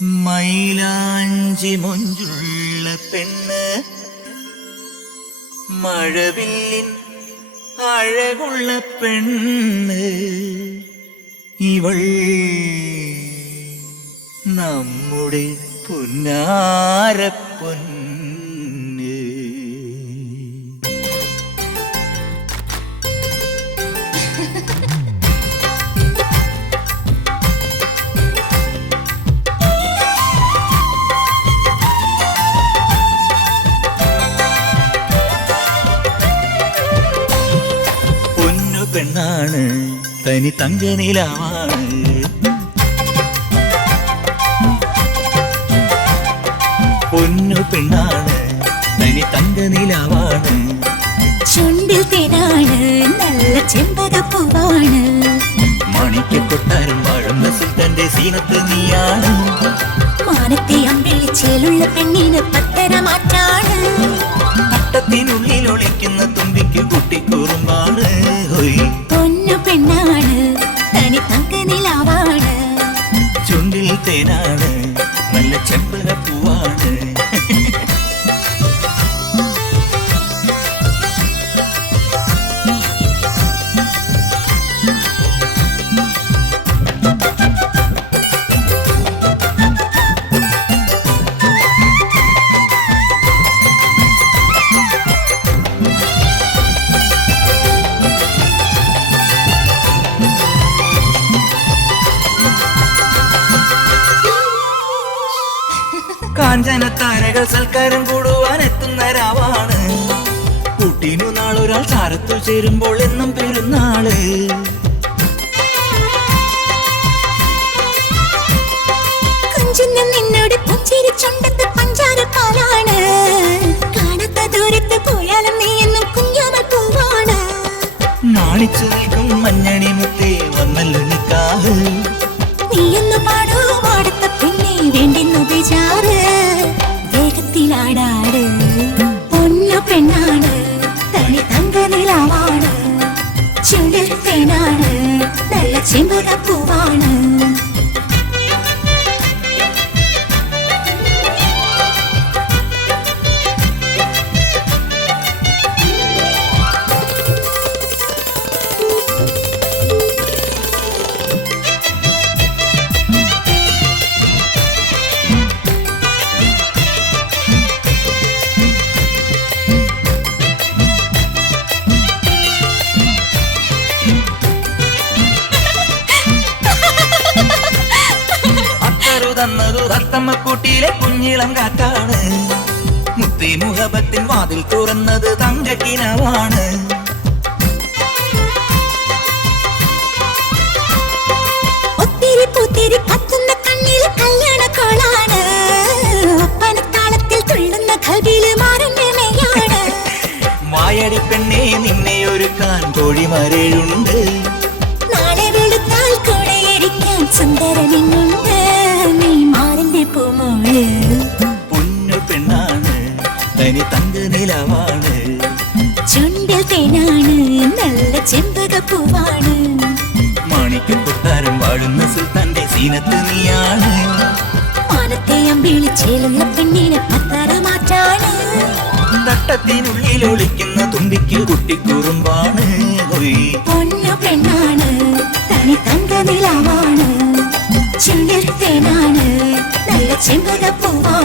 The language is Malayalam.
മൈലാഞ്ചി മൊഞ്ചുള്ള പെണ്ണ്, മഴവില്ലിൻ അഴകുള്ള പെണ്ണ്, ഇവൾ നമ്മുടെ പുന്നാരപ്പൊന്ന്. പൊന്നു പെണ്ണാണ്, തനി തങ്കനിലാവാണ്. പൊന്നു പെണ്ണാണ്, തനി തങ്കനിലാവാണ്. ചുണ്ടിൽ തേനാണ്, നല്ല ചെമ്പകപ്പൂവാണ്. മാണിക്യക്കൊട്ടാരം വാഴുന്ന സുൽത്താന്റെ സീനത്ത് നീയാണ്. മാനത്തെ അമ്പിളിച്ചേലുള്ള പെണ്ണിന് പത്തര മാറ്റാണ്. തട്ടത്തിനുള്ളിൽ ഒളിക്കുന്ന തുമ്പിക്ക് കുട്ടിക്കൂറുമ്പാണ്. പൊന്നു പെണ്ണാണ്, തനി തങ്കനിലാവാണ്. ചുണ്ടിൽ തേനാണ്, നല്ല ചെമ്പകപ്പൂവാണ്. കാഞ്ചന താരകൾ സൽക്കാരം കൂടുവാൻ എത്തുന്ന രാവാണ്. കൂട്ടിനു നാളൊരാൾ ചാരത്തു ചേരുമ്പോൾ എന്നും പെരുന്നാള്. നിന്നോട് പുഞ്ചിരി ചുണ്ടത്ത് പഞ്ചാരപ്പാലാണ്. കാണാത്ത ദൂരത്ത് പോയാലും നീ എന്നും കുഞ്ഞാമൽ പൂവാണ്. നാണിച്ചു നിൽക്കും മഞ്ഞണി മുത്തേ വന്നല്ലോ നിക്കാഹ്. നീ എന്ന് പാടൂ മാടത്ത പിന്നെ വേണ്ടെന്നു വിചാറ്. വേഗത്തിലാടാട്, പൊന്നു പെണ്ണാണ്, തനി തങ്കനിലാവാണ്. ചുണ്ടിൽ തേനാണ്, നല്ല ചെമ്പകപ്പൂവാണ്. തന്നതു തത്തമ്മക്കൂട്ടിയിലെ കുഞ്ഞിളം കാറ്റാണ്. മുത്തേ മുഹബത്തിൻ വാതിൽ തുറന്നത് തങ്കക്കിനാവാണ്. ഒത്തിരി പൂത്തിരി കത്തുന്ന കണ്ണിൽ കല്യാണ കോളാണ്. ഒപ്പനത്താളത്തിൽ തുള്ളുന്ന കൽവില് മാറിന്റെ മെയ്യാണ്. വായടി പെണ്ണേ നിന്നെ ഒരുക്കാൻ കോഴിമാരേഴുണ്ട്. നാളെ വെളുത്താൽ കൂടെയടിക്കാൻ സുന്ദരനുണ്ട്. നീ മാറിന്റെ പൂമോള്. പൊന്നു പെണ്ണാണ്, തനി തങ്കനിലാവാണ്. ചുണ്ടിൽ തേനാണ്, നല്ല ചെമ്പകപ്പൂവാണ്. മാണിക്യക്കൊട്ടാരം വാഴുന്ന സുൽത്താന്റെ സീനത്ത് നീയാണ്. മാനത്തെ അമ്പിളിച്ചേലുള്ള പെണ്ണിന് പത്തര മാറ്റാണ്. തട്ടത്തിനുള്ളിൽ ഒളിക്കുന്ന തുമ്പിക്ക് കുട്ടിക്കൂറുമ്പാണ്. പൊന്നു പെണ്ണാണ്, തനി തങ്കനിലാവാണ്. ചുണ്ടിൽ തേനാണ്, നല്ല ചെമ്പകപ്പൂവാണ്.